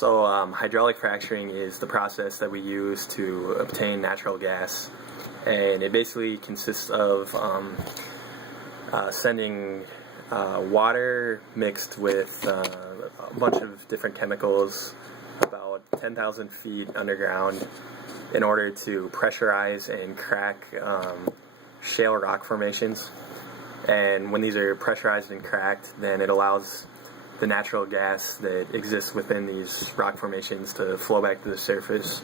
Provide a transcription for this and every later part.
Hydraulic fracturing is the process that we use to obtain natural gas, and it basically consists of sending water mixed with a bunch of different chemicals about 10,000 feet underground in order to pressurize and crack shale rock formations. And when these are pressurized and cracked, then it allows the natural gas that exists within these rock formations to flow back to the surface,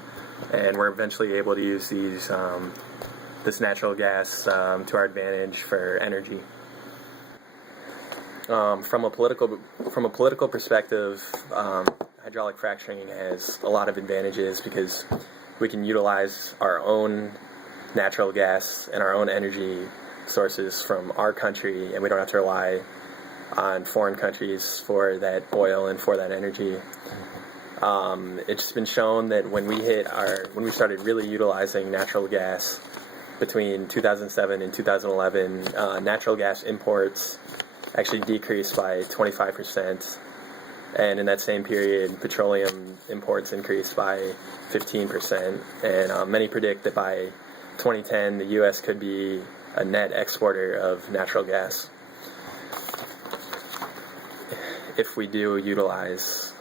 and we're eventually able to use this natural gas to our advantage for energy. From a political perspective, hydraulic fracturing has a lot of advantages because we can utilize our own natural gas and our own energy sources from our country, and we don't have to rely on foreign countries for that oil and for that energy. It's been shown that when we started really utilizing natural gas between 2007 and 2011, natural gas imports actually decreased by 25%, and in that same period, petroleum imports increased by 15%. And many predict that by 2010, the U.S. could be a net exporter of natural gas if we do utilize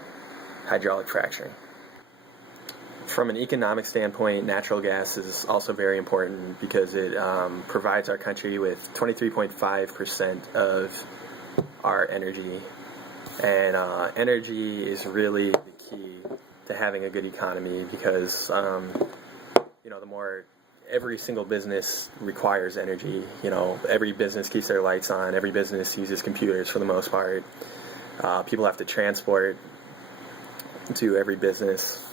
hydraulic fracturing. From an economic standpoint, natural gas is also very important because it provides our country with 23.5% of our energy, and energy is really the key to having a good economy because the more every single business requires energy. Every business keeps their lights on, every business uses computers for the most part. People have to transport to every business.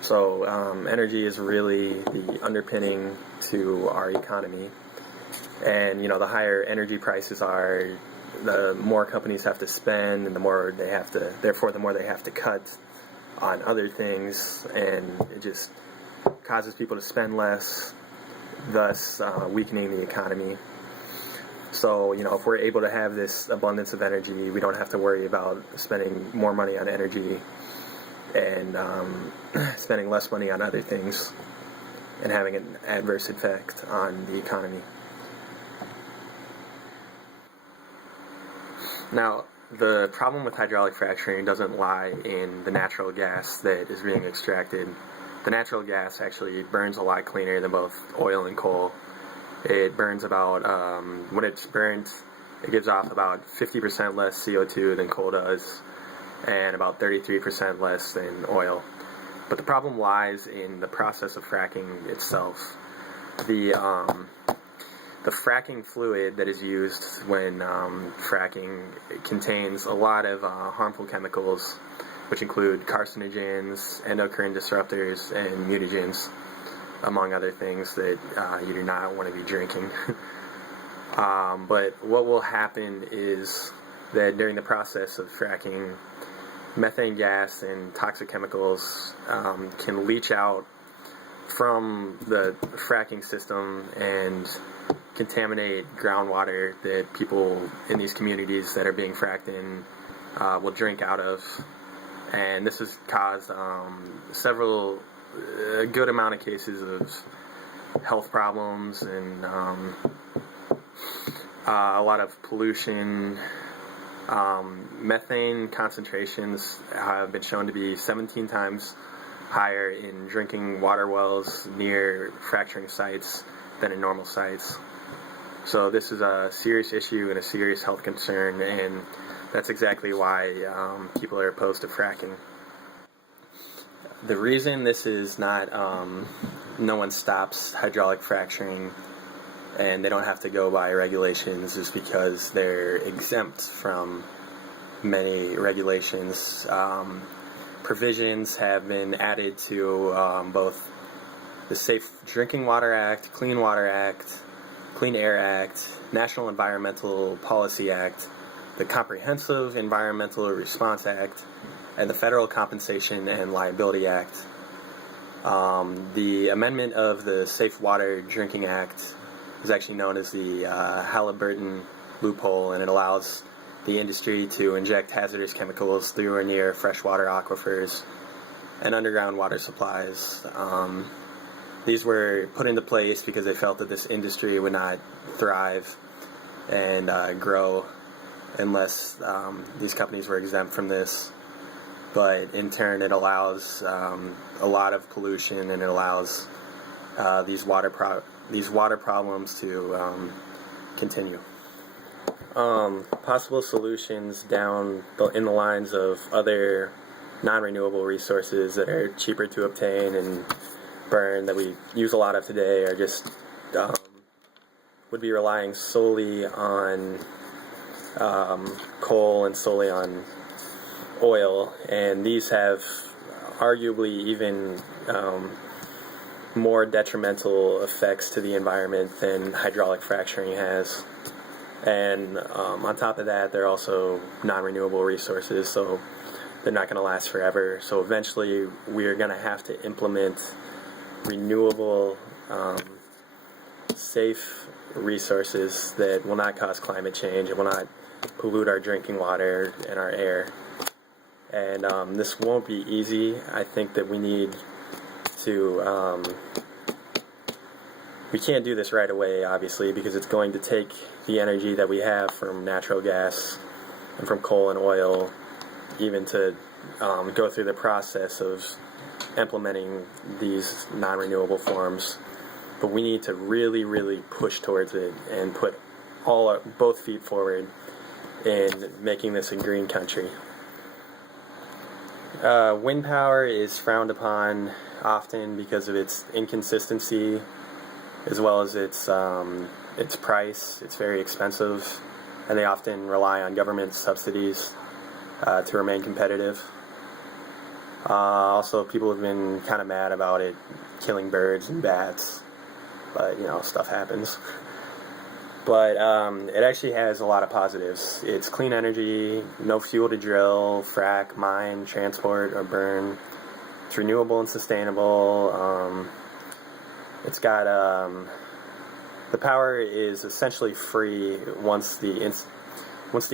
So energy is really the underpinning to our economy. And, the higher energy prices are, the more companies have to spend, and the more they have to cut on other things, and it just causes people to spend less, thus weakening the economy. So, if we're able to have this abundance of energy, we don't have to worry about spending more money on energy and spending less money on other things and having an adverse effect on the economy. Now, the problem with hydraulic fracturing doesn't lie in the natural gas that is being extracted. The natural gas actually burns a lot cleaner than both oil and coal. It burns about, when it's burnt, it gives off about 50% less CO2 than coal does, and about 33% less than oil. But the problem lies in the process of fracking itself. The fracking fluid that is used when fracking contains a lot of harmful chemicals, which include carcinogens, endocrine disruptors, and mutagens, among other things that you do not want to be drinking. But what will happen is that during the process of fracking, methane gas and toxic chemicals can leach out from the fracking system and contaminate groundwater that people in these communities that are being fracked in will drink out of. And this has caused a good amount of cases of health problems and a lot of pollution. Methane concentrations have been shown to be 17 times higher in drinking water wells near fracturing sites than in normal sites. So this is a serious issue and a serious health concern, and that's exactly why people are opposed to fracking. The reason this is not, no one stops hydraulic fracturing and they don't have to go by regulations is because they're exempt from many regulations. Provisions have been added to both the Safe Drinking Water Act, Clean Water Act, Clean Air Act, National Environmental Policy Act, the Comprehensive Environmental Response Act, and the Federal Compensation and Liability Act. The amendment of the Safe Water Drinking Act is actually known as the Halliburton loophole, and it allows the industry to inject hazardous chemicals through or near freshwater aquifers and underground water supplies. These were put into place because they felt that this industry would not thrive and grow unless these companies were exempt from this. But in turn, it allows a lot of pollution, and it allows these water problems to continue. Possible solutions in the lines of other non-renewable resources that are cheaper to obtain and burn that we use a lot of today are just would be relying solely on coal and solely on oil, and these have arguably even more detrimental effects to the environment than hydraulic fracturing has. And on top of that, they're also non-renewable resources, so they're not going to last forever. So eventually we're going to have to implement renewable, safe resources that will not cause climate change. It will not pollute our drinking water and our air. And this won't be easy. I think that we need to, we can't do this right away, obviously, because it's going to take the energy that we have from natural gas and from coal and oil, even to go through the process of implementing these non-renewable forms. But we need to really, really push towards it and put both feet forward in making this a green country. Wind power is frowned upon often because of its inconsistency, as well as its price. It's very expensive, and they often rely on government subsidies to remain competitive. Also, people have been kind of mad about it killing birds and bats, but stuff happens. But it actually has a lot of positives. It's clean energy, no fuel to drill, frack, mine, transport, or burn. It's renewable and sustainable. It's got the power is essentially free once the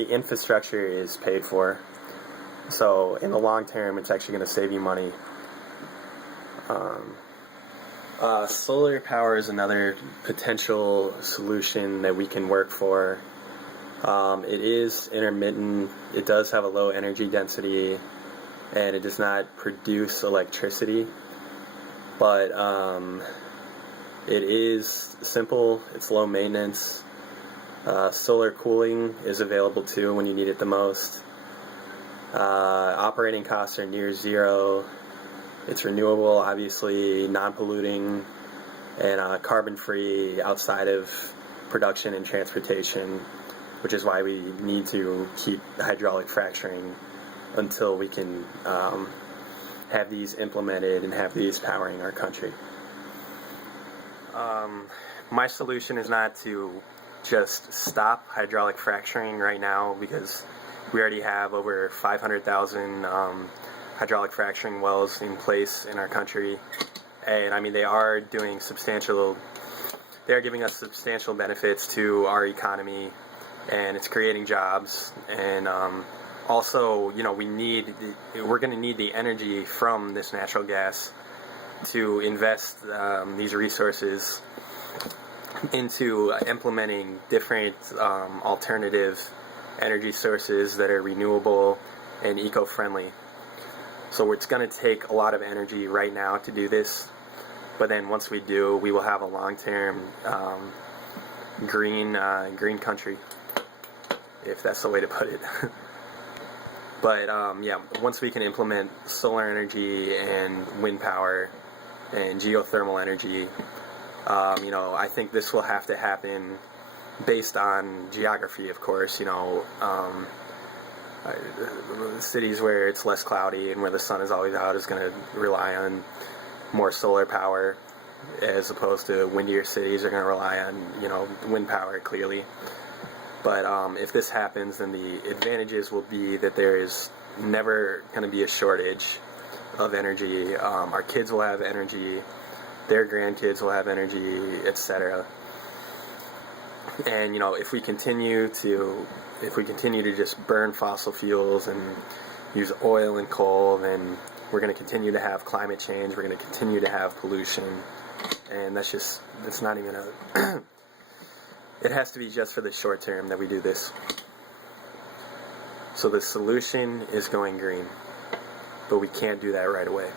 infrastructure is paid for. So in the long term, it's actually going to save you money. Solar power is another potential solution that we can work for. It is intermittent. It does have a low energy density, and it does not produce electricity. But it is simple. It's low maintenance. Solar cooling is available too when you need it the most. Operating costs are near zero. It's renewable, obviously, non-polluting, and carbon-free outside of production and transportation, which is why we need to keep hydraulic fracturing until we can have these implemented and have these powering our country. My solution is not to just stop hydraulic fracturing right now, because we already have over 500,000 hydraulic fracturing wells in place in our country, and I mean they are giving us substantial benefits to our economy, and it's creating jobs. And also, we're going to need the energy from this natural gas to invest these resources into implementing different alternative energy sources that are renewable and eco-friendly. So it's going to take a lot of energy right now to do this, but then once we do, we will have a long-term green country, if that's the way to put it. But once we can implement solar energy and wind power and geothermal energy, I think this will have to happen based on geography, of course. Cities where it's less cloudy and where the sun is always out is going to rely on more solar power, as opposed to windier cities are going to rely on wind power, clearly. But if this happens, then the advantages will be that there is never going to be a shortage of energy. Our kids will have energy, their grandkids will have energy, etc. And if we continue to just burn fossil fuels and use oil and coal, then we're going to continue to have climate change. We're going to continue to have pollution, and that's not even a. It has to be just for the short term that we do this. So the solution is going green, but we can't do that right away.